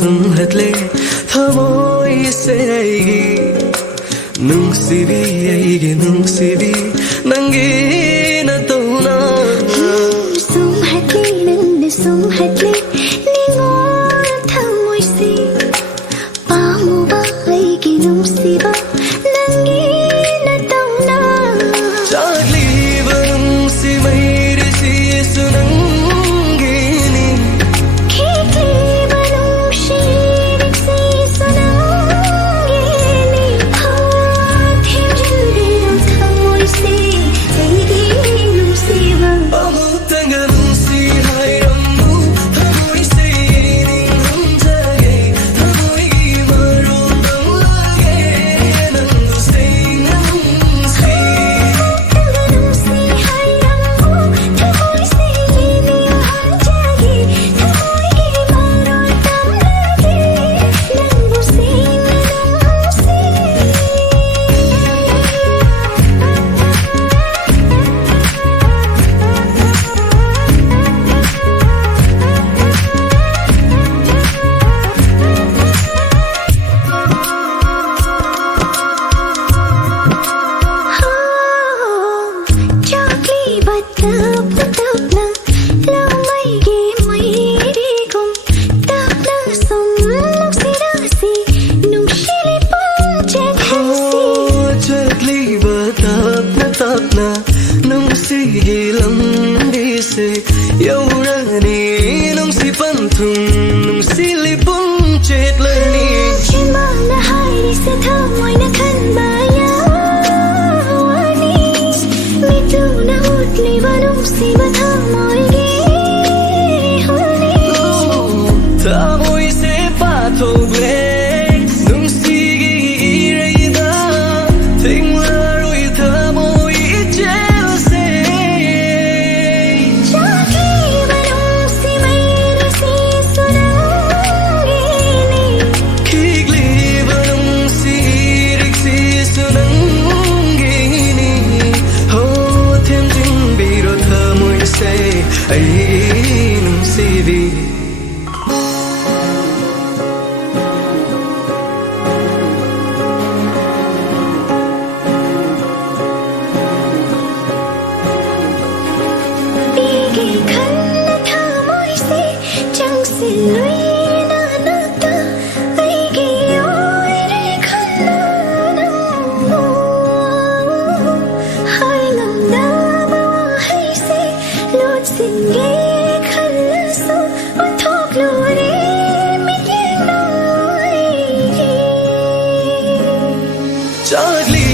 Sumhatle thamoi se aigi nungsibi nangi na tona Sumhatle nang Sumhatle ningon thamoi se pamu ba aigi nungsiba nangi na tona chagli bang si maire si sunangi ni khikli banung shirik se sunangi ni ha thimjin thamoi se aigi nungsiba amutangan si Huidrom thamoi se ning hamjage thamoi gi marom dang lage nang se nang si Huidrom si Huidrom thamoi se ning hamjage thamoi gi marom dang lage nang se Chakli batap tap na lau mai ge mai ri gum tap na som lok si ra si nung shili pang che khasi chagli batap na nung si gilam di se yaurani nung si panthum nung si lipung chet lani chin ma na hai ri se thamoi na khan ba ya wani mi tu na utli ba nung si ba thamoi ge holi thamoi se pathogle nung si gi reida thingla roi thamoi chel se Chakli banung si mai ri si sunangi ni khigli barung si rik si sunangi ni ho them jing bi ro thamoi se ai nung si vi Bigi khan na thamoi se chang se lui na na ta aigi oi re khan na na hai nam na ma hai se lot sin ge khan na so on thok lo re mit ye noi chagli